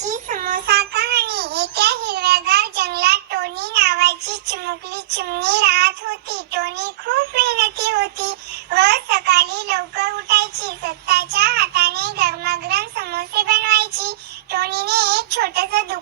टोनीची समोसा कहाणी. एका हिरव्यागार जंगलात टोनी नावाची चिमुकली चिमणी राहत होती. टोनी खूप मेहनती होती. व सकाळी लवकर उठायची. स्वतःच्या हाताने गरमागरम समोसे बनवायची. टोनीने एक छोटस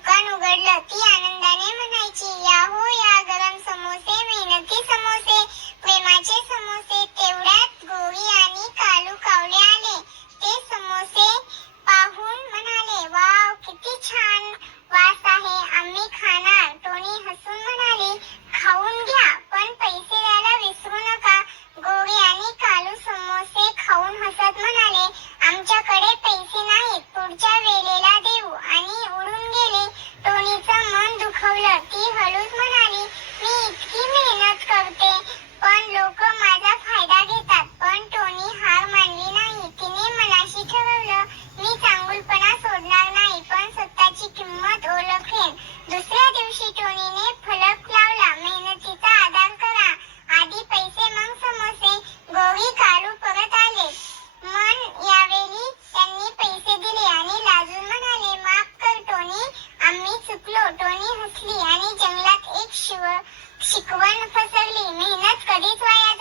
पाहून हसत म्हणाले आमच्याकडे पैसे नाहीत पुढच्या वेळेला देऊ. आणि उडून गेले. टोनीचं मन दुखवलं. ती हळूच म्हणाली मी इतकी मेहनत करते पण लोक माझा फायदा घेतात. पण टोनी हार मानली नाही. तिने मनाशी ठरवलं मी चांगुलपणा सोडणार नाही पण स्वतःची किंमत ओळखेन. दुसऱ्या दिवशी टोनीने आम्ही टोनी हसली आणि जंगलात एक शिव शिकवण पसरली. मेहनत कधीच वाया